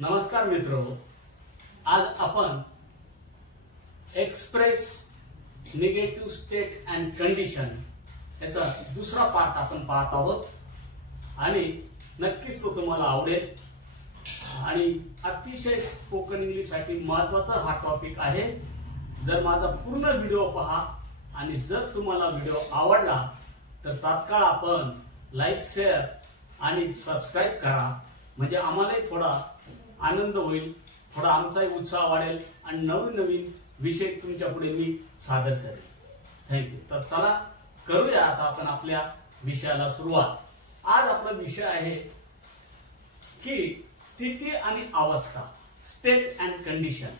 नमस्कार मित्रों, आज आपण express negative state and condition याचा दुसरा पार्ट आपण पाहत आहोत आणि नक्कीच तो तुम्हाला आवडेल आणि अतिशय स्पोकन इंग्लिश साठी महत्त्वाचा हा टॉपिक आहे। जर माझा पूर्ण व्हिडिओ पहा आणि जर तुम्हाला व्हिडिओ आवडला तर तात्काळ आपण लाईक, शेअर आणि सबस्क्राइब करा, म्हणजे आम्हालाही थोडा आनंद होईल, थोडा आमचाही उत्साह वाढेल आणि नवीन नवीन विषय तुमच्या पुढे मी सादर करेन। थँक्यू। तर चला करूया आता आपण आपल्या विषयाला सुरुवात। आज आपला विषय आहे की स्थिती आणि अवस्था, स्टेट अँड कंडिशन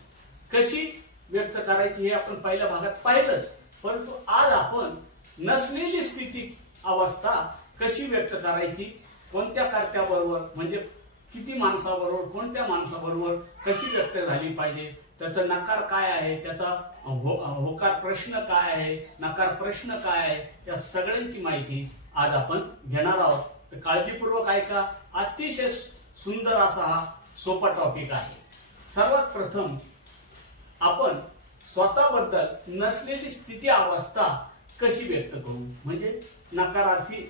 कशी व्यक्त करायची हे आपण पहिल्या भागात पाहिलंच, परंतु आज आपण नसलेली स्थिती अवस्था कशी व्यक्त करायची, कोणत्या कार्याबरोबर म्हणजे किती माणसाबरोबर, कोणत्या माणसाबरोबर कशी व्यक्त झाली पाहिजे, त्याचा नकार काय आहे, त्याचा होकार प्रश्न काय आहे, नकार प्रश्न काय आहे, या सगळ्यांची माहिती आज आपण घेणार आहोत। तर काळजीपूर्वक ऐका, अतिशय सुंदर असा हा सोपा टॉपिक आहे। सर्वात प्रथम आपण स्वतःबद्दल नसलेली स्थिती अवस्था कशी व्यक्त करू, म्हणजे नकारार्थी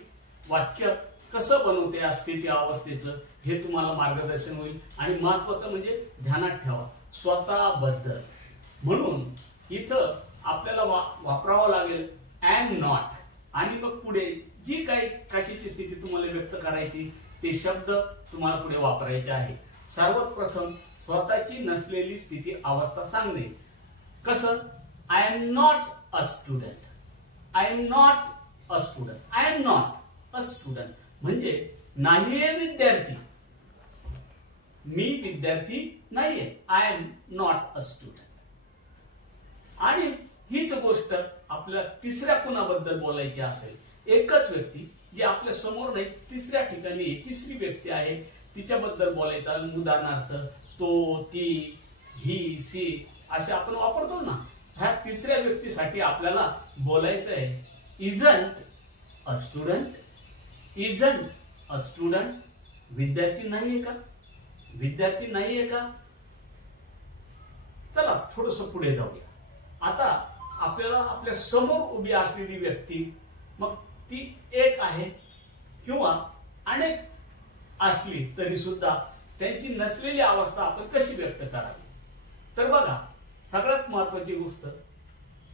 वाक्य कसं बनवते या स्थिती अवस्थेचं हे तुम्हाला मार्गदर्शन होईल। आणि महत्त्वाचं म्हणजे ध्यानात ठेवा स्वतःबद्दल, म्हणून इथं आपल्याला वापरावं लागेल एम नॉट आणि मग पुढे जी काही कशाची स्थिती तुम्हाला व्यक्त करायची ते शब्द तुम्हाला पुढे वापरायचे आहे। सर्वात प्रथम स्वतःची नसलेली स्थिती अवस्था सांगणे कसं, I am not a student, I am not a student, I am not a student म्हणजे नाहीये विद्यार्थी, मी विद्यार्थी नाहीये, I am not a student. आणि हीच गोष्ट आपल्या तिसऱ्या कुणाबद्दल बोलायची असेल, एकच व्यक्ती जी आपल्या समोर नाही तिसऱ्या ठिकाणी तिसरी व्यक्ती आहे तिच्याबद्दल बोलायचं, उदाहरणार्थ तो, ती, ही, सी असे आपण वापरतो ना, ह्या तिसऱ्या व्यक्तीसाठी आपल्याला बोलायचं आहे isn't a student, isn't a student, विद्यार्थी नाहीये का, विद्यार्थी नाहीये का। चला थोडस पुढे जाऊया। आता आपल्याला आपल्या समोर उभी असलेली व्यक्ती, मग ती एक आहे किंवा अनेक असली तरी सुद्धा त्यांची नसलेली अवस्था आपण कशी व्यक्त करावी। तर बघा, सगळ्यात महत्वाची गोष्ट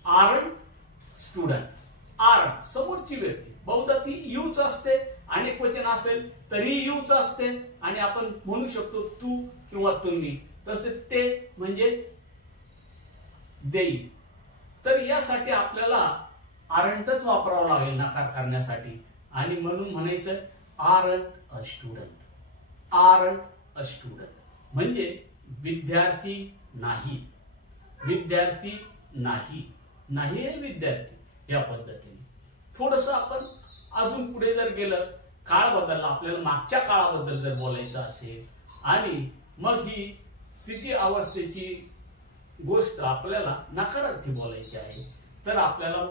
आरंट स्टुडंट, आरंट समोरची व्यक्ती, बहुधा ती यूच असते, अनेक वचन असेल तरी यूच असते आणि आपण म्हणू शकतो तू किंवा तुम्ही, तसेच ते म्हणजे देई। तर यासाठी आपल्याला आरंटच वापरावं लागेल नकार करण्यासाठी आणि म्हणून म्हणायचं aren't a student, aren't a student म्हणजे विद्यार्थी नाही, विद्यार्थी नाही, नाही विद्यार्थी। या पद्धतीने थोडस आपण अजून पुढे जर गेलं, काळ बदलला, आपल्याला मागच्या काळाबद्दल जर बोलायचं असेल आणि मग ही स्थिती अवस्थेची गोष्ट आपल्याला नकारार्थी बोलायची आहे, तर आपल्याला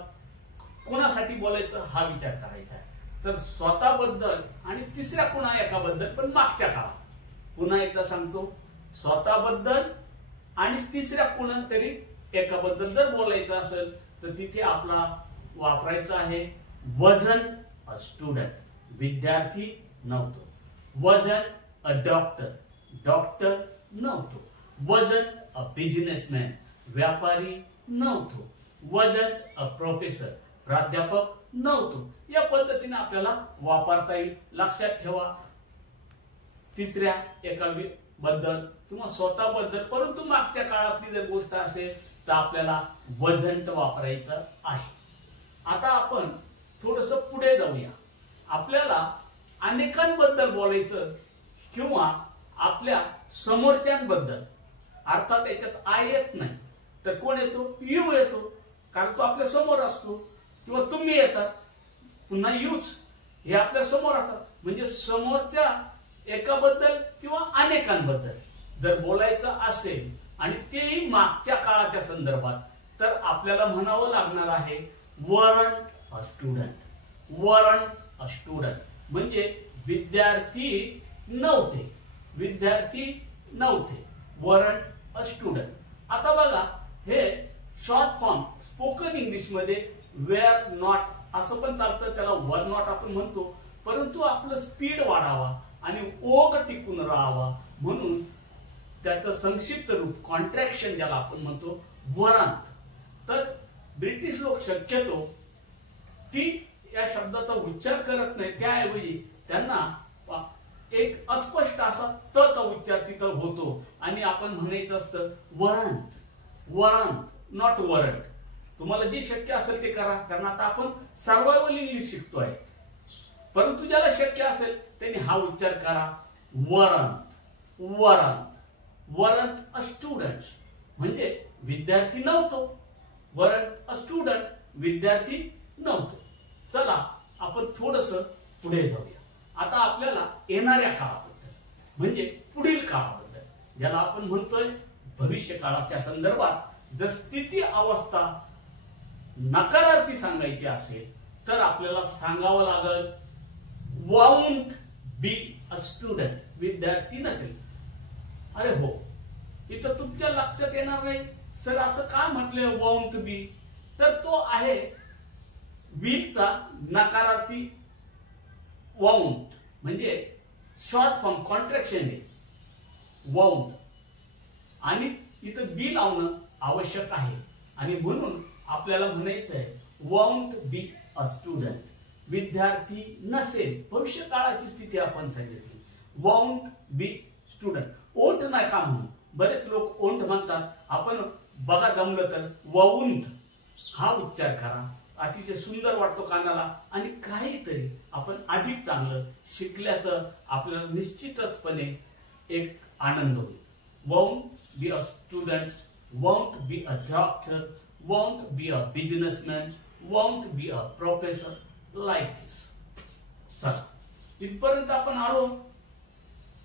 कोणासाठी बोलायचं हा विचार करायचा आहे। तर स्वतःबद्दल आणि तिसऱ्या कुणा एकाबद्दल पण मागच्या काळात, पुन्हा एकदा सांगतो, स्वतःबद्दल आणि तिसऱ्या कुणा तरी एकाबद्दल जर बोलायचं असेल तर तिथे आपला वापरायचा आहे वजन अ स्टुडंट, विद्यार्थी नव्हतो, वजन अ डॉक्टर, डॉक्टर नव्हतो, वजन अ बिझनेसमॅन, व्यापारी नव्हतो, वजन अ प्रोफेसर, प्राध्यापक नव्हतो। या पद्धतीने आपल्याला वापरता येईल। लक्षात ठेवा, तिसऱ्या एका बद्दल किंवा स्वतःबद्दल, परंतु मागच्या काळातली जर गोष्ट असेल तर आपल्याला वजंट वापरायचं आहे। आता आपण थोडस पुढे जाऊया, आपल्याला अनेकांबद्दल बोलायचं किंवा आपल्या समोरच्यांबद्दल, अर्थात याच्यात आय येत नाही तर कोण येतो, यू येतो, कारण तो आपल्या समोर असतो, किंवा तुम्ही येतात, पुन्हा यूच हे आपल्या समोर असतात, म्हणजे समोरच्या एकाबद्दल किंवा अनेकांबद्दल जर बोलायचं असेल आणि तेही मागच्या काळाच्या संदर्भात, तर आपल्याला म्हणावं लागणार आहे weren't a student, weren't a student म्हणजे विद्यार्थी नव्हते, विद्यार्थी नव्हते. Weren't a student. आता बघा हे शॉर्ट फॉर्म स्पोकन इंग्लिश मध्ये वेअर नॉट असं पण चालतं, त्याला वर नॉट आपण म्हणतो, परंतु आपलं स्पीड वाढावा आणि ओघ टिकून राहावा म्हणून त्याचं संक्षिप्त रूप कॉन्ट्रॅक्शन ज्याला आपण म्हणतो वरांत. तर ब्रिटिश लोक शक्यतो ती या शब्दाचा उच्चार करत नाही, त्याऐवजी त्यांना एक अस्पष्ट असा तचा उच्चार तिथं होतो आणि आपण म्हणायचं असतं वरांत. वरांत नॉट वरंट. तुम्हाला जे शक्य असेल ते करा, कारण आता आपण सर्वायवल इंग्लिश शिकतोय. परंतु ज्याला शक्य असेल त्यांनी हा उच्चार करा वरांत. वरांत. वरंट अ स्टुडंट म्हणजे विद्यार्थी नव्हतो. वरंट अ स्टुडंट विद्यार्थी नव्हतो. चला आपण थोडस पुढे जाऊया. आता आपल्याला येणाऱ्या काळाबद्दल म्हणजे पुढील काळाबद्दल, ज्याला आपण म्हणतोय भविष्य काळाच्या संदर्भात जर स्थिती अवस्था नकारार्थी सांगायची असेल तर आपल्याला सांगावं लागेल वॉन्ट बी अ स्टुडंट. विद्यार्थी नसेल. अरे हो, इथं तुमच्या लक्षात येणार नाही सर असं का म्हटलंय वॉन्ट बी, तर तो आहे विलचा नकारार्थी वॉन्ट म्हणजे शॉर्ट फॉर्म कॉन्ट्रॅक्शन आहे वॉन्ट आणि इथं बी लावणं आवश्यक आहे आणि म्हणून आपल्याला म्हणायचं आहे वॉन्ट बी अ स्टुडंट. विद्यार्थी नसेल. भविष्य काळाची स्थिती आपण सांगितली. वॉन्ट बी स्टुडंट. ओंठ नका म्हणून. बरेच लोक ओंठ म्हणतात. आपण बघा जमलं तर वौंट हा उच्चार करा. अतिशय सुंदर वाटतो कानाला आणि काहीतरी आपण अधिक चांगलं शिकल्याचं आपल्याला निश्चितचपणे एक आनंद होईल. Want be a student. Want be a doctor. Want be a businessman. Want be a professor. Like this. चला इथपर्यंत आपण आलो.